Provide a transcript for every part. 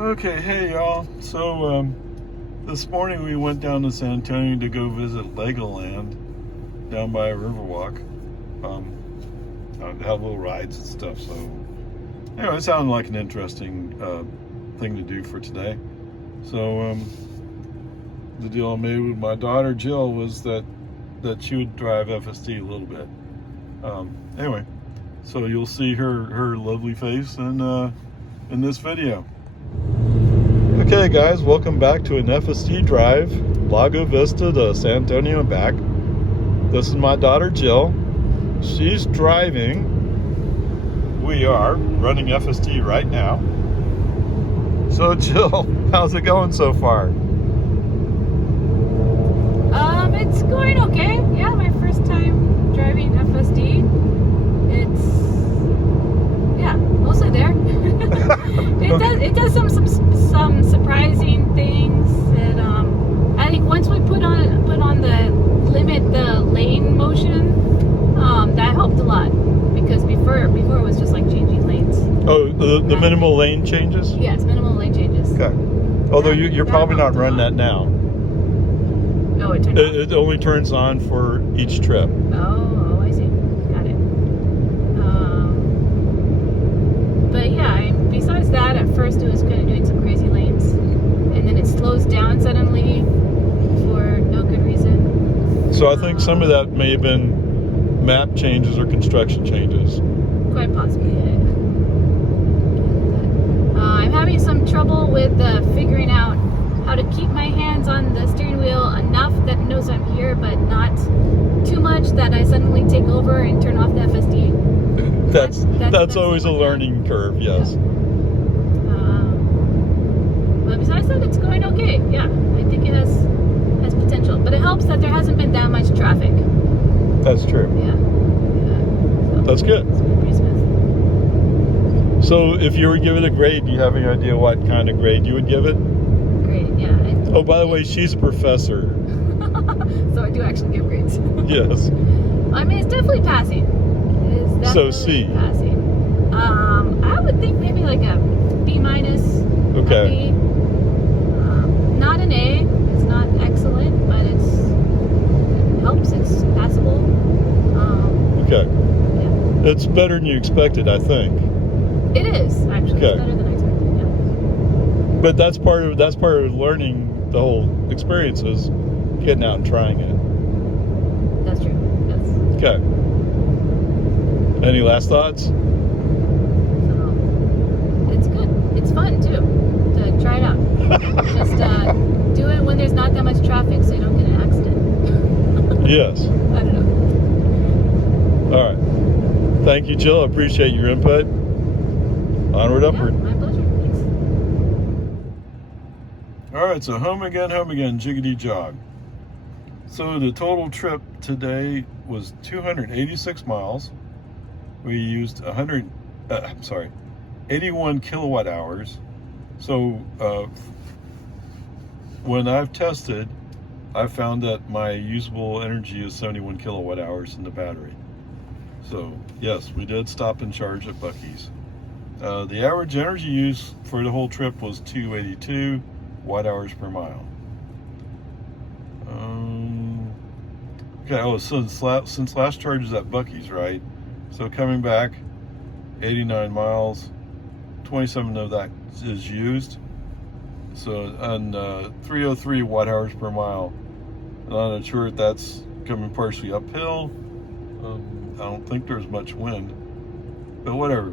Okay, hey y'all. So this morning we went down to San Antonio to go visit LegoLand down by Riverwalk. Have little rides and stuff. So anyway, it sounded like an interesting thing to do for today. So the deal I made with my daughter Jill was that she would drive FSD a little bit. Anyway, so you'll see her lovely face in this video. Okay guys, welcome back to an FSD drive, Lago Vista to San Antonio and back. This is my daughter Jill. She's driving. We are running FSD right now. So Jill, how's it going so far? It's going okay. Yeah, my first time driving FSD. It's mostly there. It does some surprising things that I think once we put on the lane motion, that helped a lot, because before it was just like changing lanes. Oh, the minimal lane changes? Yes, minimal lane changes. Okay. Although you're probably not running that now. Oh, it turned on? It only turns on for each trip. Oh, I see. Got it. But yeah, besides that, at first it was kind of doing some crazy lanes, and then it slows down suddenly for no good reason. So I think some of that may have been map changes or construction changes. Quite possibly. I'm having some trouble with figuring out how to keep my hands on the steering wheel enough that it knows I'm here, but not too much that I suddenly take over and turn off the FSD. That's always a learning curve, yes. Yeah. But besides that, it's going okay. Yeah, I think it has potential, but it helps that there hasn't been that much traffic. That's true. Yeah. So that's good. It's been pretty smooth. So if you were to give it a grade, do you have any idea what kind of grade you would give it? Grade, yeah. Oh, by the way, she's a professor. So I do actually give grades. Yes. I mean, it's definitely passing. It is definitely C. passing. I would think maybe like a B minus. Okay. Not an A. It's not excellent, but it helps. It's passable. Okay. Yeah. It's better than you expected, I think. It is actually. Okay. It's better than I expected. Yeah. But that's part of learning the whole experience, is getting out and trying it. That's true. Yes. Okay. Any last thoughts? It's good. It's fun too to try it out. Just do it when there's not that much traffic, so you don't get an accident. Yes. I don't know. All right. Thank you, Jill. I appreciate your input. Onward, upward. Yeah, my pleasure. Thanks. All right, so home again, jiggity jog. So the total trip today was 286 miles. We used 81 kilowatt hours. So when I've tested, I found that my usable energy is 71 kilowatt hours in the battery. So yes, we did stop and charge at Buc-ee's. The average energy use for the whole trip was 282 watt hours per mile. Okay, since last charge is at Buc-ee's, right? So coming back, 89 miles, 27 of that is used. So on 303 watt hours per mile. And I'm not sure if that's coming partially uphill. I don't think there's much wind, but whatever.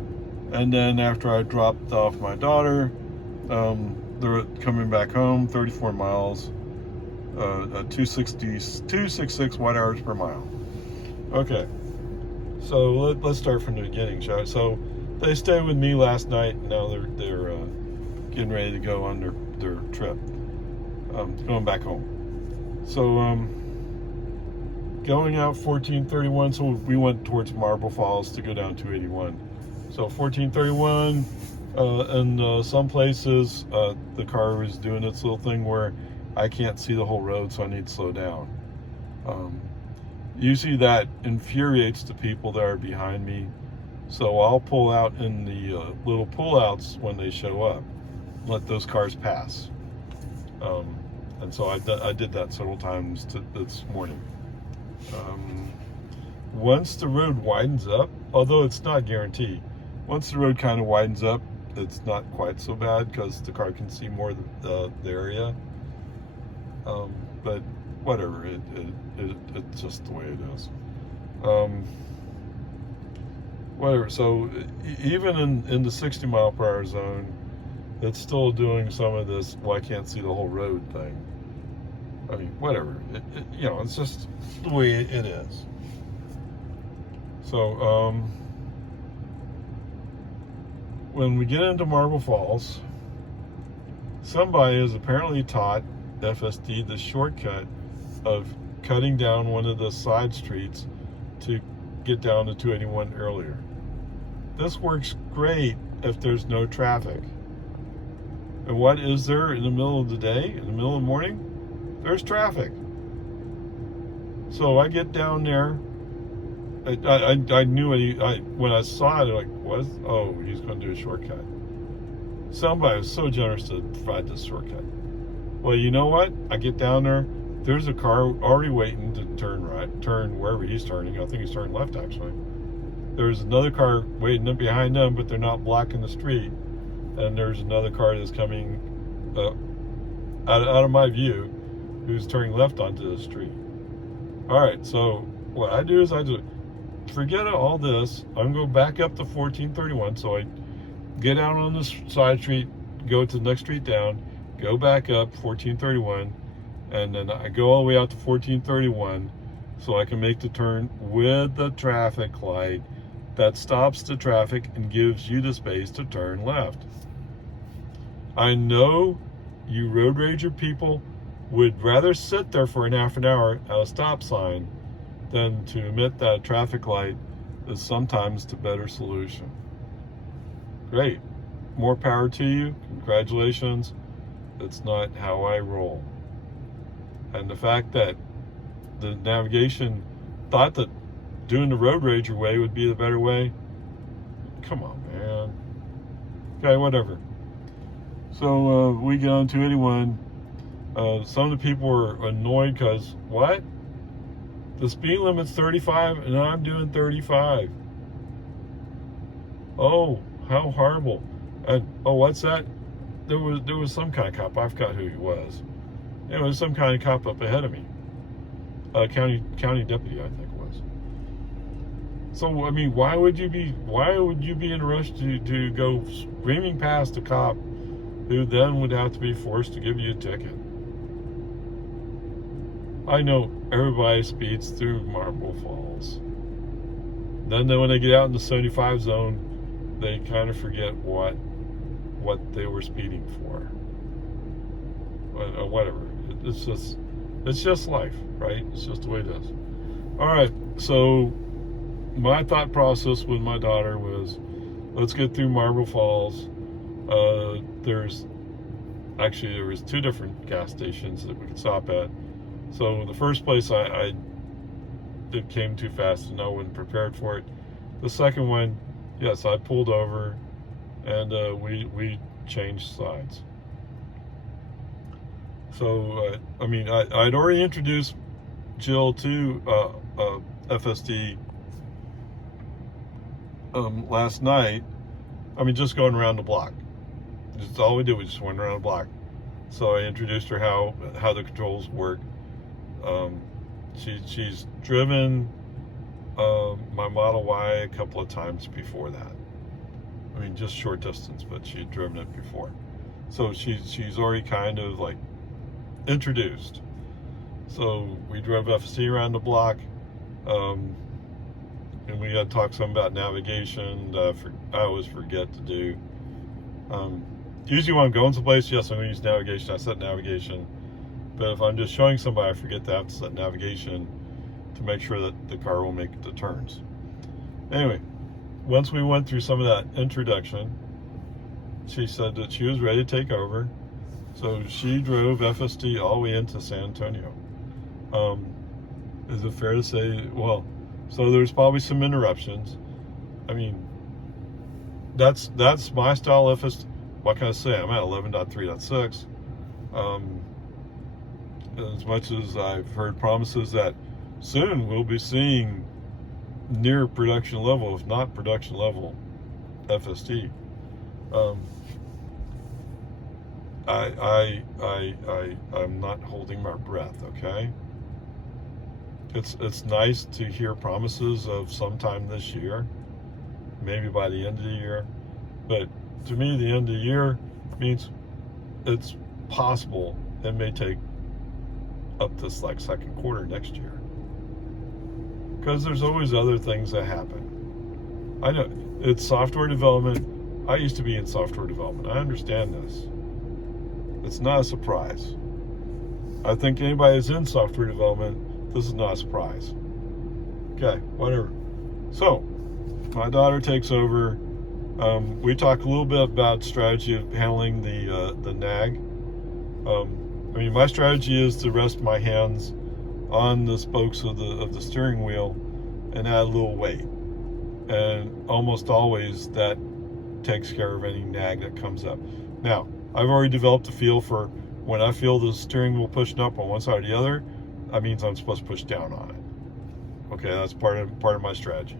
And then after I dropped off my daughter, they're coming back home, 34 miles, 266 watt hours per mile. Okay, so let's start from the beginning, shall we? So they stayed with me last night, and now they're getting ready to go on their trip, going back home. So going out 1431, so we went towards Marble Falls to go down 281. So 1431, and some places the car was doing its little thing where I can't see the whole road, so I need to slow down. Usually that infuriates the people that are behind me, so I'll pull out in the little pullouts when they show up. let those cars pass. And so I did that several times this morning. Once the road widens up, although it's not guaranteed, once the road kind of widens up, it's not quite so bad because the car can see more of the area. But whatever, it's just the way it is. Whatever. So even in the 60 mile per hour zone, it's still doing some of this, well, I can't see the whole road thing. I mean, whatever. It's just the way it is. So, when we get into Marble Falls, somebody has apparently taught FSD the shortcut of cutting down one of the side streets to get down to 281 earlier. This works great if there's no traffic. And what is there in the middle of the day, in the middle of the morning? There's traffic. So I get down there. I knew when I saw it, like, what? Oh, he's going to do a shortcut. Somebody was so generous to provide this shortcut. Well, you know what? I get down there. There's a car already waiting to turn wherever he's turning. I think he's turning left, actually. There's another car waiting up behind them, but they're not blocking the street. And there's another car that's coming out of my view, who's turning left onto the street. All right, so what I do is I just forget all this. I'm going to go back up to 1431. So I get out on the side street, go to the next street down, go back up 1431, and then I go all the way out to 1431 so I can make the turn with the traffic light that stops the traffic and gives you the space to turn left. I know you road rager people would rather sit there for half an hour at a stop sign than to admit that a traffic light is sometimes the better solution. Great. More power to you. Congratulations. That's not how I roll. And the fact that the navigation thought that doing the road rager way would be the better way, come on, man. Okay, whatever. So we get on 281. Some of the people are annoyed because, what? The speed limit's 35 and I'm doing 35. Oh, how horrible. And oh, what's that? There was some kind of cop. I forgot who he was. It was some kind of cop up ahead of me. County deputy, I think it was. So I mean, why would you be in a rush to go screaming past a cop who then would have to be forced to give you a ticket? I know everybody speeds through Marble Falls. Then when they get out in the 75 zone, they kind of forget what they were speeding for. Whatever. It's just life, right? It's just the way it is. All right. So my thought process with my daughter was, let's get through Marble Falls. There was 2 different gas stations that we could stop at. So the first place it came too fast and I wasn't prepared for it. The second one, yes, I pulled over and we changed sides. So I mean, I'd already introduced Jill to FSD last night. I mean, just going around the block. Just all we did was just went around the block. So I introduced her how the controls work. She's driven my Model Y a couple of times before that. I mean, just short distance, but she'd driven it before. So she's already kind of like introduced. So we drove FSD around the block, and we got to talk some about navigation that I always forget to do. Usually when I'm going someplace, yes, I'm going to use navigation. I set navigation. But if I'm just showing somebody, I forget to have to set navigation to make sure that the car will make the turns. Anyway, once we went through some of that introduction, she said that she was ready to take over. So she drove FSD all the way into San Antonio. Is it fair to say, well, so there's probably some interruptions. I mean, that's my style FSD. what can I say? I'm at 11.3.6. As much as I've heard promises that soon we'll be seeing near production level, if not production level, FSD. I'm not holding my breath. Okay. It's nice to hear promises of sometime this year, maybe by the end of the year. But to me, the end of the year means it's possible it may take up this like second quarter next year. Because there's always other things that happen. I know it's software development. I used to be in software development. I understand this. It's not a surprise. I think anybody who's in software development, this is not a surprise. Okay, whatever. So, my daughter takes over. We talk a little bit about strategy of handling the nag. I mean, my strategy is to rest my hands on the spokes of the steering wheel and add a little weight. And almost always that takes care of any nag that comes up. Now, I've already developed a feel for when I feel the steering wheel pushing up on one side or the other, that means I'm supposed to push down on it. Okay, that's part of my strategy.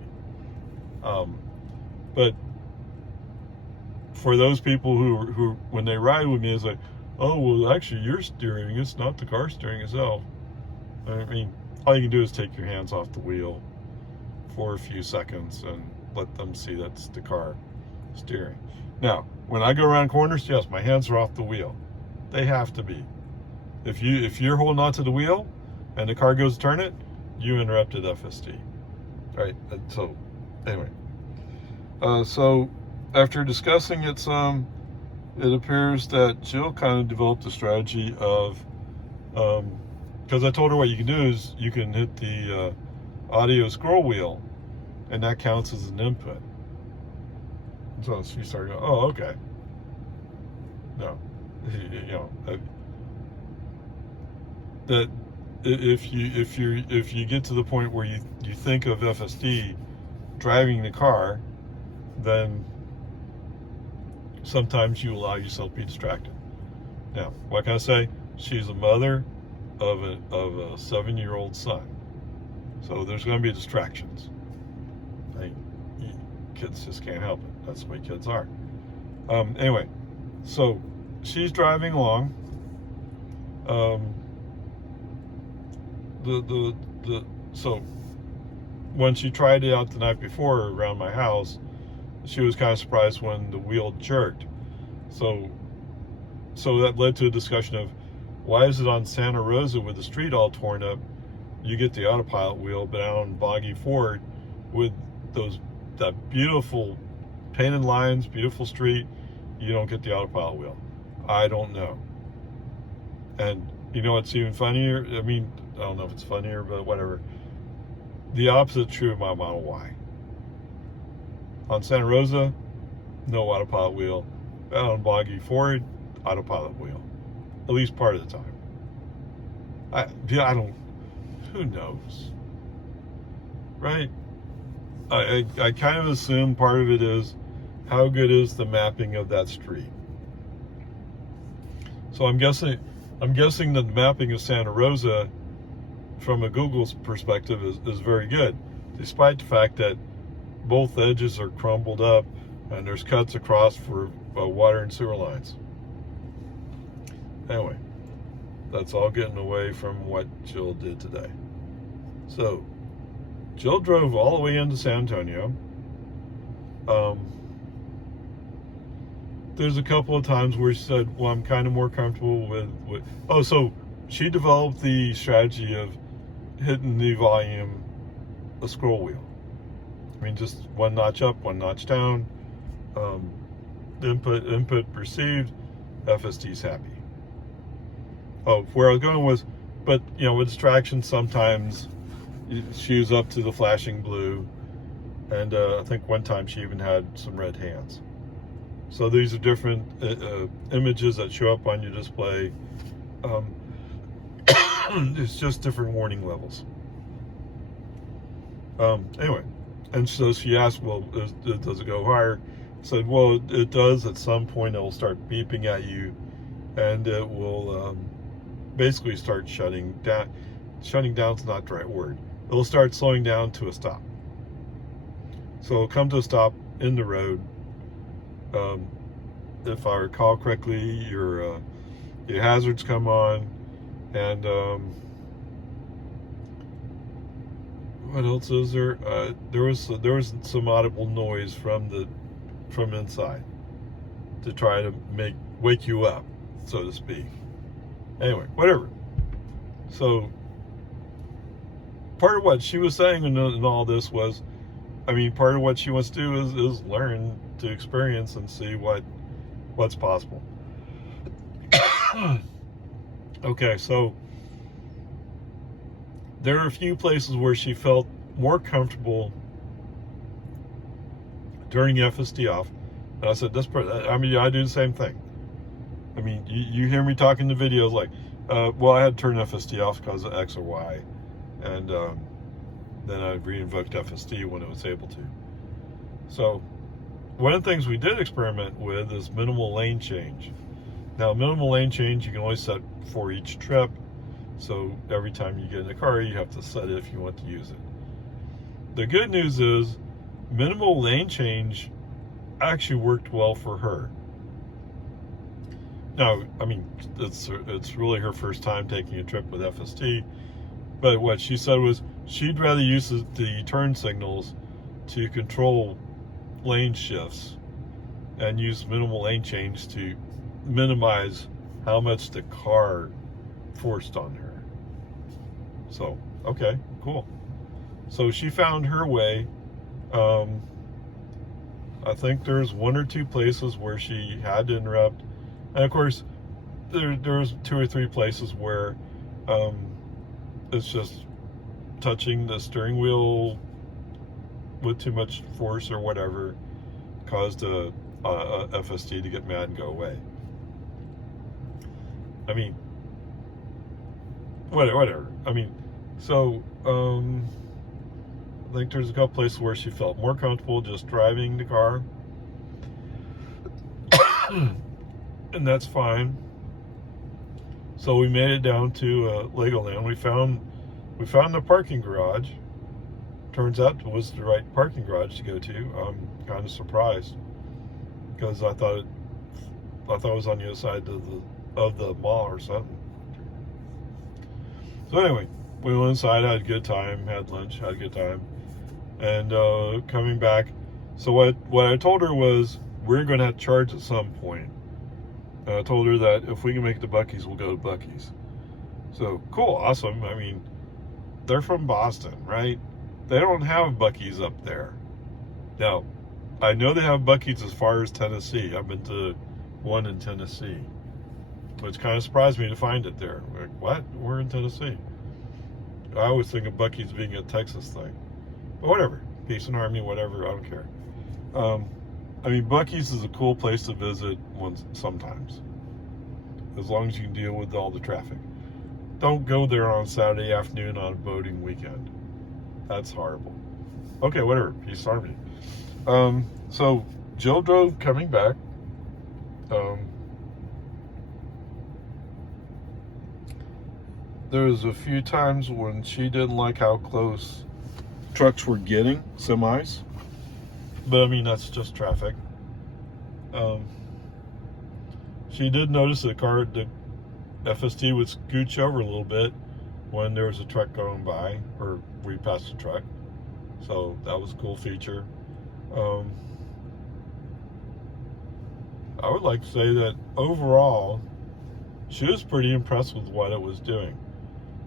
But for those people who when they ride with me, it's like, oh, well, actually you're steering, it's not the car steering itself. I mean, all you can do is take your hands off the wheel for a few seconds and let them see that's the car steering. Now, when I go around corners, yes, my hands are off the wheel. They have to be. If you're holding onto the wheel and the car goes to turn it, you interrupted FSD. Right? And so, anyway. So, after discussing it some, it appears that Jill kind of developed a strategy of, because I told her what you can do is you can hit the audio scroll wheel, and that counts as an input. So she started going, oh, okay. No, you know, that if you get to the point where you think of FSD driving the car, then sometimes you allow yourself to be distracted. Now, what can I say? She's a mother of a 7-year-old son, so there's going to be distractions. Kids just can't help it. That's the way kids are. Anyway, so she's driving along. So when she tried it out the night before around my house, she was kind of surprised when the wheel jerked. So that led to a discussion of, why is it on Santa Rosa with the street all torn up, you get the autopilot wheel, but out on Boggy Ford with that beautiful painted lines, beautiful street, you don't get the autopilot wheel? I don't know. And you know what's even funnier? I mean, I don't know if it's funnier, but whatever. The opposite is true of my Model Y. On Santa Rosa, no autopilot wheel. Out on Boggy Ford, autopilot wheel. At least part of the time. I don't, who knows? Right? I kind of assume part of it is, how good is the mapping of that street? So I'm guessing that the mapping of Santa Rosa from a Google's perspective is very good, despite the fact that both edges are crumbled up and there's cuts across for water and sewer lines. Anyway, that's all getting away from what Jill did today. So Jill drove all the way into San Antonio. There's a couple of times where she said, well, I'm kind of more comfortable with so she developed the strategy of hitting the volume, a scroll wheel. I mean, just one notch up, one notch down. Input perceived, FSD's happy. Oh, where I was going was, but you know, with distractions, sometimes she was up to the flashing blue, and I think one time she even had some red hands. So these are different images that show up on your display. It's just different warning levels. Anyway, and so she asked, well, does it go higher? said, well, it does at some point. It will start beeping at you, and it will basically start shutting down. Shutting down is not the right word. It will start slowing down to a stop. So it'll come to a stop in the road. If I recall correctly, your hazards come on, and what else is there? There was some audible noise from inside to try to wake you up, so to speak. Anyway, whatever. So part of what she was saying in all this was, I mean, part of what she wants to do is learn to experience and see what's possible. Okay, so there are a few places where she felt more comfortable turning FSD off. And I said, I mean, I do the same thing. I mean, you hear me talking in the videos like, well, I had to turn FSD off because of X or Y. And then I re-invoked FSD when it was able to. So one of the things we did experiment with is minimal lane change. Now, minimal lane change, you can only set for each trip. So every time you get in the car, you have to set it if you want to use it. The good news is minimal lane change actually worked well for her. Now, I mean, it's really her first time taking a trip with FSD, but what she said was she'd rather use the turn signals to control lane shifts and use minimal lane change to minimize how much the car forced on her. So, okay, cool. So she found her way. I think there's one or two places where she had to interrupt. And of course, there's 2 or 3 places where it's just touching the steering wheel with too much force or whatever caused a FSD to get mad and go away. I mean, whatever. I mean, so I think there's a couple places where she felt more comfortable just driving the car, and that's fine. So we made it down to LegoLand. We found the parking garage. Turns out it was the right parking garage to go to. I'm kind of surprised because I thought it was on the other side of the mall or something. So anyway, we went inside, had a good time, had lunch, had a good time, and coming back. So what I told her was we're going to have to charge at some point. And I told her that if we can make it to Buc-ee's, we'll go to Buc-ee's. So cool, awesome. I mean, they're from Boston, right? They don't have Buc-ee's up there. Now, I know they have Buc-ee's as far as Tennessee. I've been to one in Tennessee, which kind of surprised me to find it there. Like, what? We're in Tennessee. I always think of Buc-ee's being a Texas thing. But whatever. Peace and harmony, whatever. I don't care. I mean, Buc-ee's is a cool place to visit sometimes, as long as you can deal with all the traffic. Don't go there on Saturday afternoon on a boating weekend. That's horrible. Okay, whatever. Peace and harmony. So Jill drove coming back. There was a few times when she didn't like how close trucks were getting, semis. But I mean, that's just traffic. She did notice the FSD would scooch over a little bit when there was a truck going by, or we passed a truck. So that was a cool feature. I would like to say that overall, she was pretty impressed with what it was doing.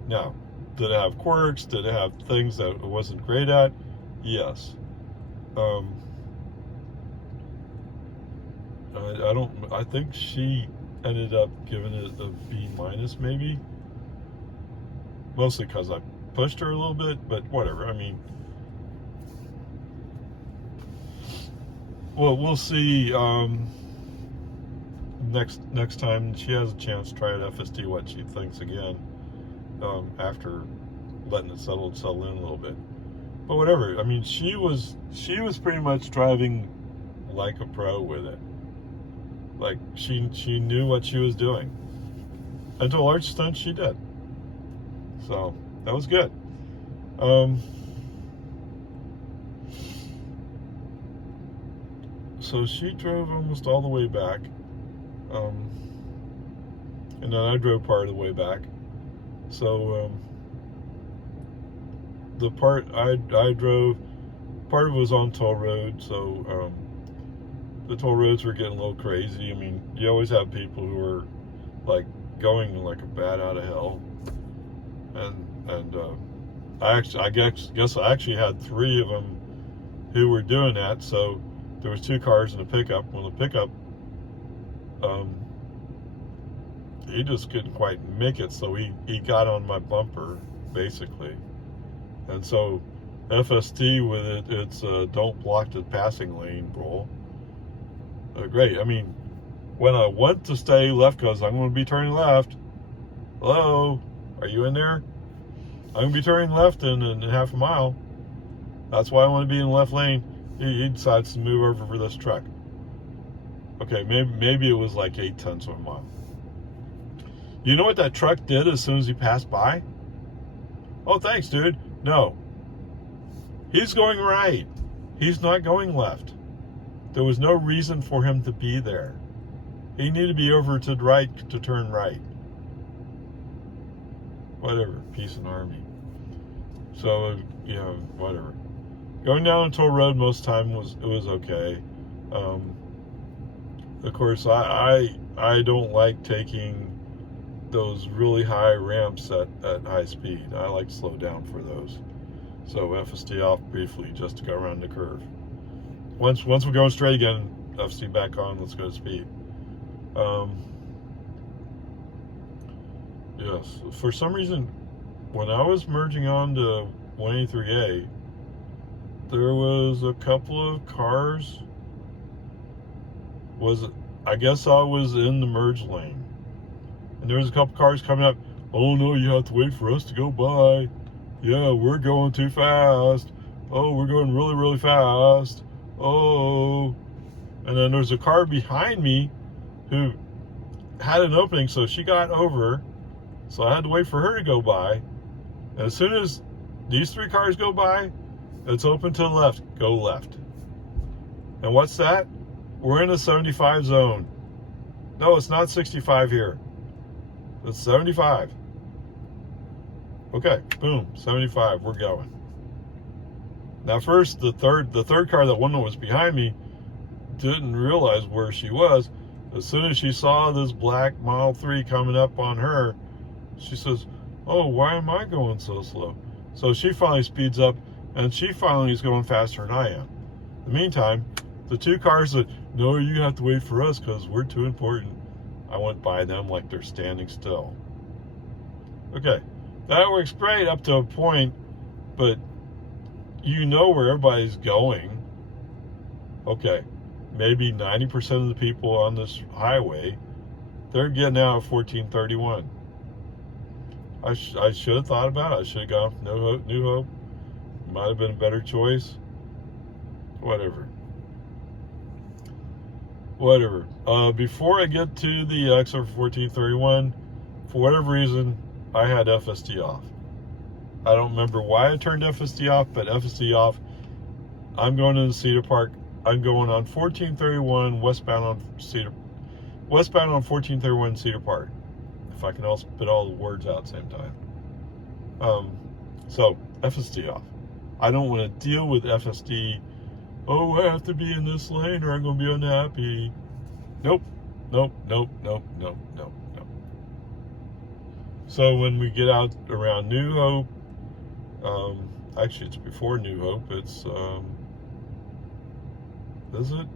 Now, did it have quirks? Did it have things that it wasn't great at? Yes. I think she ended up giving it a B- maybe. Mostly because I pushed her a little bit, but whatever. I mean, well, we'll see next time she has a chance to try it FSD what she thinks again after letting it settle in a little bit. But whatever. I mean, she was pretty much driving like a pro with it. Like she knew what she was doing. And to a large extent she did. So that was good. So she drove almost all the way back. And then I drove part of the way back. So the part I drove, part of it was on toll road, so the toll roads were getting a little crazy. I mean, you always have people who are like going like a bat out of hell, and I guess I actually had 3 of them who were doing that. So there was 2 cars in a pickup. Well, the pickup, he just couldn't quite make it, so he got on my bumper basically. And so FSD with it, it's don't block the passing lane rule. Great. I mean, when I went to stay left, because I'm going to be turning left. Hello, are you in there? I'm going to be turning left in half a mile. That's why I want to be in the left lane. He decides to move over for this truck. Okay, maybe it was like 0.8 of a mile. You know what that truck did as soon as he passed by? Oh, thanks, dude. No. He's going right. He's not going left. There was no reason for him to be there. He needed to be over to the right to turn right. Whatever. Peace and army. So, you know, whatever. Going down a toll road most time was okay. Of course, I don't like taking those really high ramps at high speed. I like to slow down for those. So FSD off briefly just to go around the curve. Once we're going straight again, FSD back on, let's go to speed. Yes, for some reason, when I was merging on to 183A, there was a couple of cars. I guess I was in the merge lane. And there was a couple cars coming up. Oh no, you have to wait for us to go by. Yeah, we're going too fast. Oh, we're going really, really fast. Oh. And then there's a car behind me who had an opening, so she got over. So I had to wait for her to go by. And as soon as these 3 cars go by, it's open to the left. Go left. And what's that? We're in a 75 zone. No, it's not 65 here. It's 75. Okay, boom, 75, we're going. Now first, the third car, that one that was behind me, didn't realize where she was. As soon as she saw this black Model 3 coming up on her, she says, oh, why am I going so slow? So she finally speeds up, and she finally is going faster than I am. In the meantime, the 2 cars that, no, you have to wait for us because we're too important, I went by them like they're standing still. Okay, that works great up to a point, but you know where everybody's going. Okay, maybe 90% of the people on this highway, they're getting out of 1431. I should have thought about it. I should have gone with New Hope. Might have been a better choice. Whatever. Before I get to the exit for 1431, for whatever reason, I had FSD off. I don't remember why I turned FSD off, but FSD off. I'm going into Cedar Park. I'm going on 1431 westbound on 1431 Cedar Park. If I can also spit all the words out at the same time. So FSD off. I don't want to deal with FSD. Oh, I have to be in this lane or I'm going to be unhappy. Nope. So when we get out around New Hope, actually it's before New Hope, it's, is it?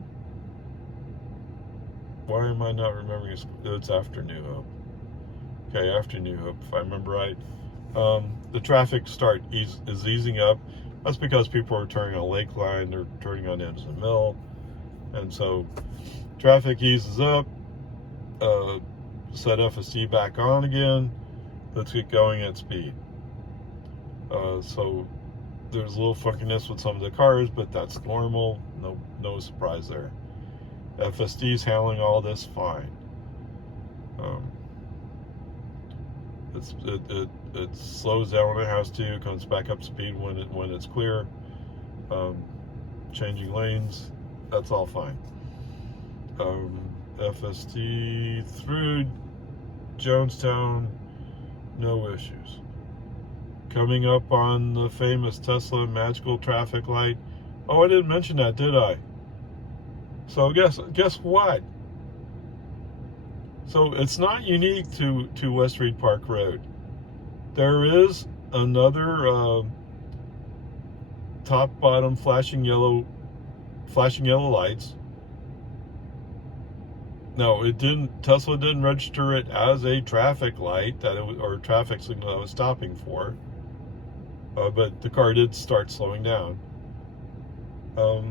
Why am I not remembering? It's after New Hope. Okay, after New Hope, if I remember right. The traffic is easing up. That's because people are turning on LegoLand, they're turning on Edison Mill. And so traffic eases up, set FSD back on again. Let's get going at speed. So there's a little funkiness with some of the cars, but that's normal. No surprise there. FSD is handling all this fine. It slows down when it has to, comes back up speed when it's clear, changing lanes, that's all fine. FSD through Jonestown, no issues. Coming up on the famous Tesla magical traffic light. Oh, I didn't mention that, did I? So guess what? So it's not unique to West Reed Park Road. There is another top bottom flashing yellow lights. No, Tesla didn't register it as a traffic light or traffic signal that was stopping for. But the car did start slowing down. So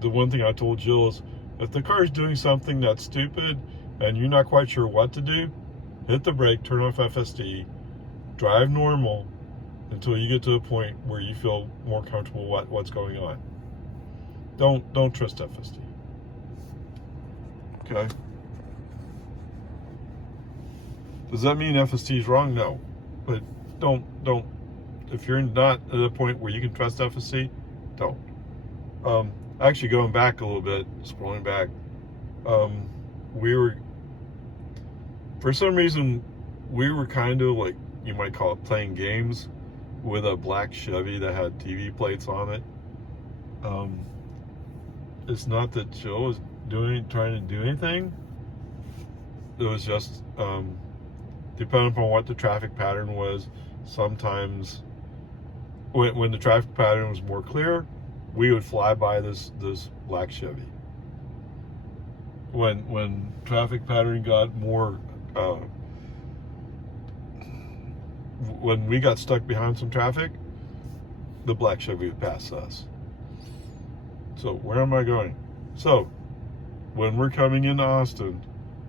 the one thing I told Jill is, if the car is doing something that's stupid and you're not quite sure what to do, hit the brake, turn off FSD, drive normal until you get to a point where you feel more comfortable what's going on. Don't trust FSD. Okay. Does that mean FSD is wrong? No. But don't if you're not at a point where you can trust FSD, don't. Actually, going back a little bit, scrolling back, for some reason, we were kind of like, you might call it playing games with a black Chevy that had TV plates on it. It's not that Jill was trying to do anything. It was just, depending upon what the traffic pattern was, sometimes when the traffic pattern was more clear, we would fly by this black Chevy. When traffic pattern got more, when we got stuck behind some traffic, the black Chevy would pass us. So where am I going? So when we're coming into Austin,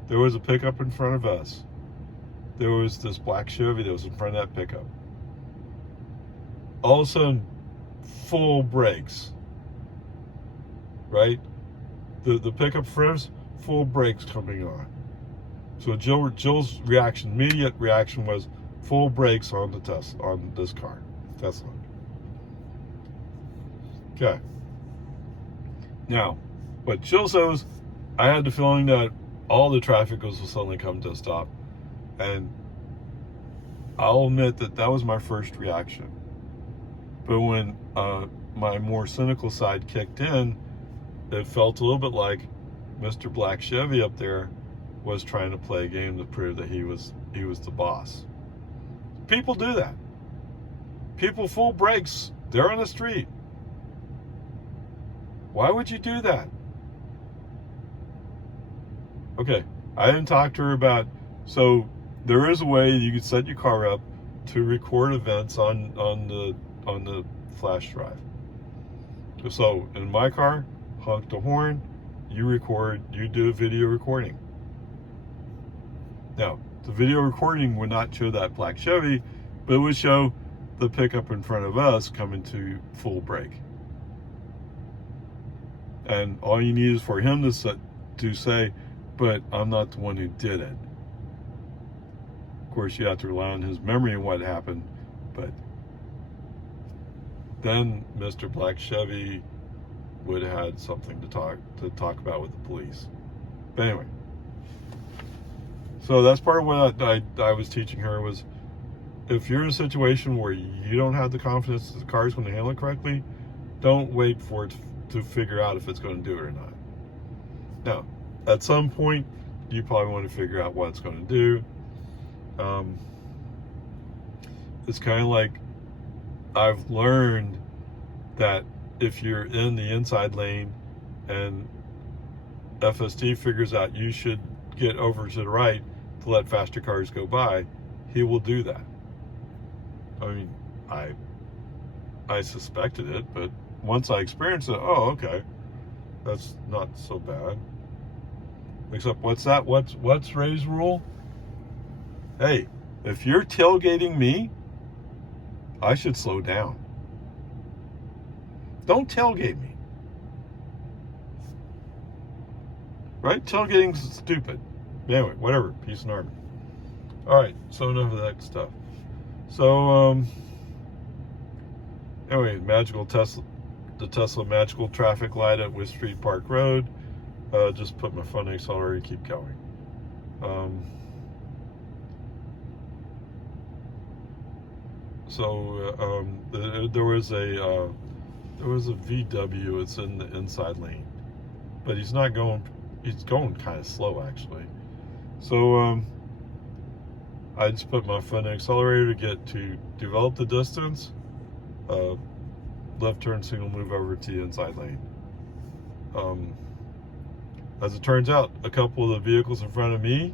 there was a pickup in front of us. There was this black Chevy that was in front of that pickup. All of a sudden, full brakes. Right? The pickup first, full brakes coming on. So Jill's immediate reaction was full brakes on this car, Tesla. Okay. Now, what Jill says, I had the feeling that all the traffic was suddenly come to a stop, and I'll admit that was my first reaction. But when my more cynical side kicked in, it felt a little bit like Mr. Black Chevy up there was trying to play a game to prove that he was the boss. People do that. People full brakes. They're on the street. Why would you do that? Okay, I didn't talk to her about, so there is a way you could set your car up to record events on the flash drive. So in my car, honk the horn, you do a video recording. Now, the video recording would not show that black Chevy, but it would show the pickup in front of us coming to full brake. And all you need is for him to say, but I'm not the one who did it. Of course, you have to rely on his memory and what happened, but then Mr. Black Chevy would have had something to talk about with the police. But anyway, so that's part of what I was teaching her was, if you're in a situation where you don't have the confidence that the car is going to handle it correctly, don't wait for it to figure out if it's going to do it or not. Now, at some point, you probably want to figure out what it's going to do. It's kind of like, I've learned that if you're in the inside lane and FSD figures out you should get over to the right to let faster cars go by, he will do that. I mean, I suspected it, but once I experienced it, oh, okay, that's not so bad. Except what's that? What's Ray's rule? Hey, if you're tailgating me, I should slow down. Don't tailgate me. Right? Tailgating's stupid. Anyway, whatever. Peace and harmony. All right. So enough of that stuff. So anyway, the Tesla magical traffic light at West Street Park Road. Just put my foot on the accelerator, keep going. There was a VW. It's in the inside lane, but he's not going. He's going kind of slow actually. So I just put my foot on the accelerator to develop the distance. Left turn signal, move over to the inside lane. As it turns out, a couple of the vehicles in front of me,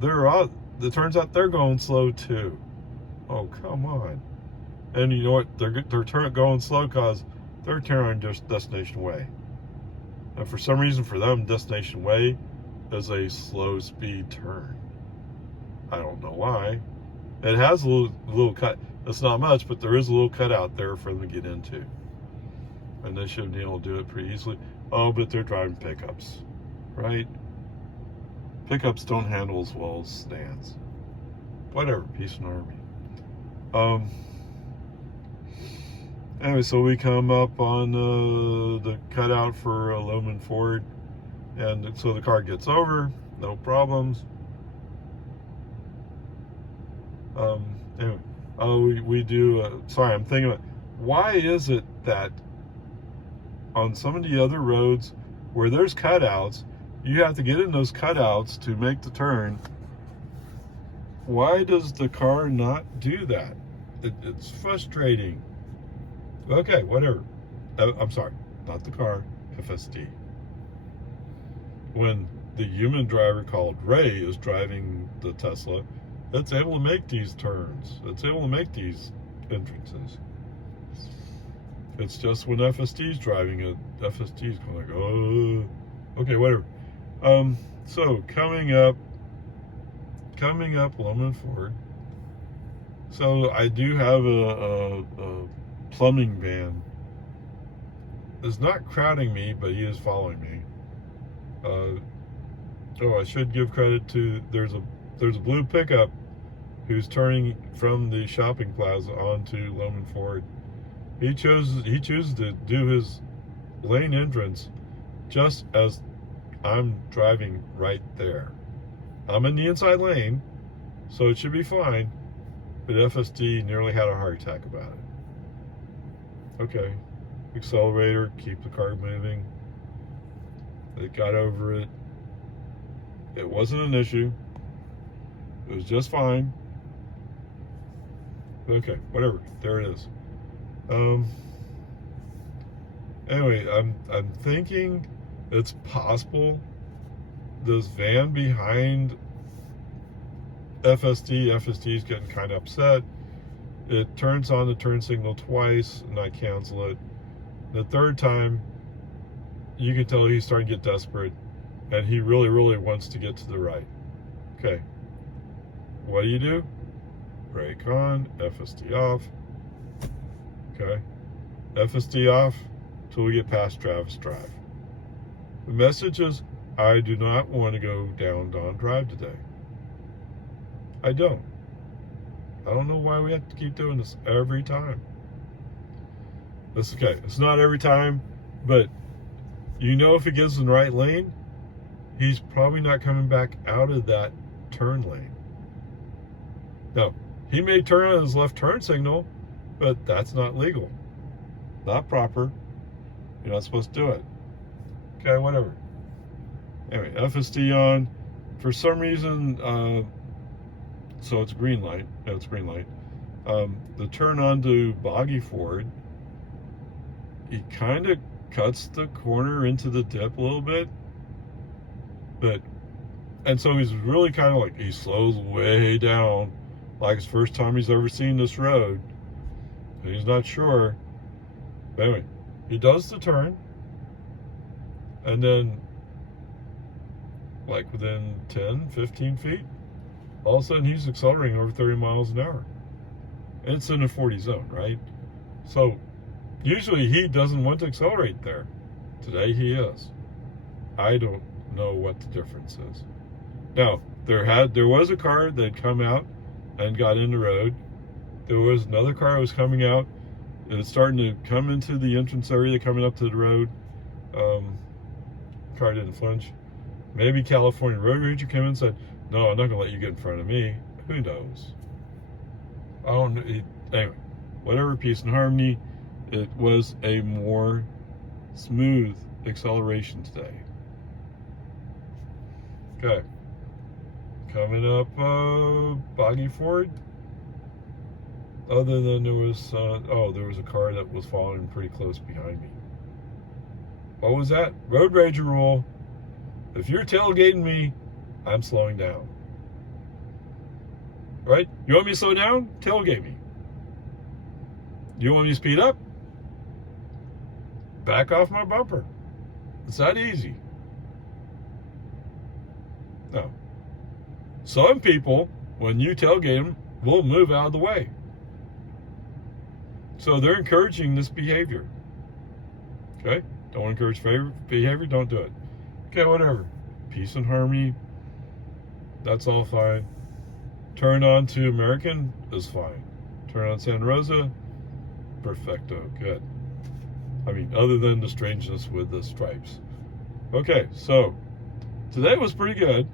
it turns out they're going slow too. Oh, come on. And you know what? They're going slow because they're turning just Destination Way. And for some reason, for them, Destination Way is a slow speed turn. I don't know why. It has a little cut. It's not much, but there is a little cut out there for them to get into. And they should be able to do it pretty easily. Oh, but they're driving pickups, right? Pickups don't handle as well as sedans. Whatever, peace and harmony. Anyway, so we come up on the cutout for Loman Ford, and so the car gets over, no problems. Anyway, we do. Sorry, I'm thinking about why is it that on some of the other roads where there's cutouts, you have to get in those cutouts to make the turn. Why does the car not do that? It's frustrating. Okay, whatever. I'm sorry, not the car, FSD. When the human driver called Ray is driving the Tesla, it's able to make these turns. It's able to make these entrances. It's just when FSD's driving it, FSD's going like, oh, okay, whatever. So coming up, Loman Ford. So I do have a plumbing van. It's not crowding me, but he is following me. I should give credit to there's a blue pickup who's turning from the shopping plaza onto Loman Ford. He chooses to do his lane entrance just as I'm driving right there. I'm in the inside lane, so it should be fine, but FSD nearly had a heart attack about it. Okay, accelerator, keep the car moving. They got over it. It wasn't an issue. It was just fine. Okay, whatever. There it is. Anyway, I'm thinking it's possible this van behind FSD's getting kind of upset. It turns on the turn signal twice, and I cancel it. The third time, you can tell he's starting to get desperate, and he really, really wants to get to the right. Okay. What do? Brake on, FSD off. Okay. FSD off till we get past Travis Drive. The message is, I do not want to go down Don Drive today. I don't. I don't know why we have to keep doing this every time. That's okay. It's not every time, but you know if he gets in the right lane, he's probably not coming back out of that turn lane. No, he may turn on his left turn signal, but that's not legal. Not proper. You're not supposed to do it. Okay, whatever. Anyway, FSD on. For some reason, so it's green light. No, it's green light. The turn on to Boggy Ford, he kind of cuts the corner into the dip a little bit. And so he's really kind of like, he slows way down, like it's the first time he's ever seen this road. And he's not sure. But anyway, he does the turn. And then, like within 10, 15 feet, all of a sudden he's accelerating over 30 miles an hour. And it's in a 40 zone, right? So usually he doesn't want to accelerate there. Today he is. I know what the difference is. Now, there was a car that had come out and got in the road. There was another car that was coming out. It was starting to come into the entrance area, coming up to the road. Car didn't flinch. Maybe California Road Ranger came in and said, "No, I'm not going to let you get in front of me." Who knows? I don't know. Anyway, whatever, peace and harmony. It was a more smooth acceleration today. Okay. Coming up, Boggy Ford. Other than there was a car that was following pretty close behind me. What was that? Road Ranger rule. If you're tailgating me, I'm slowing down. Right? You want me to slow down? Tailgate me. You want me to speed up? Back off my bumper. It's that easy. No. Some people, when you tailgate them, will move out of the way. So they're encouraging this behavior. Okay? Don't encourage behavior, don't do it. Okay, whatever. Peace and harmony, that's all fine. Turn on to American is fine. Turn on Santa Rosa, perfecto, good. I mean, other than the strangeness with the stripes. Okay, so today was pretty good.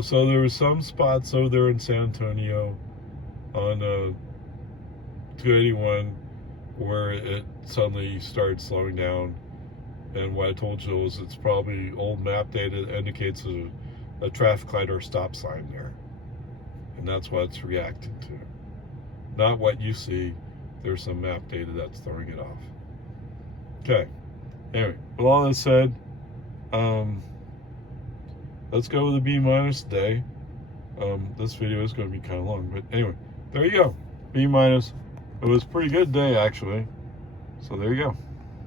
So there were some spots over there in San Antonio on 281 where it suddenly started slowing down. And what I told you is it's probably old map data that indicates a traffic light or stop sign there. And that's what it's reacting to. Not what you see. There's some map data that's throwing it off. Okay. Anyway, with all that said, let's go with a B- today. This video is going to be kind of long, but anyway, there you go. B-. It was a pretty good day, actually. So there you go.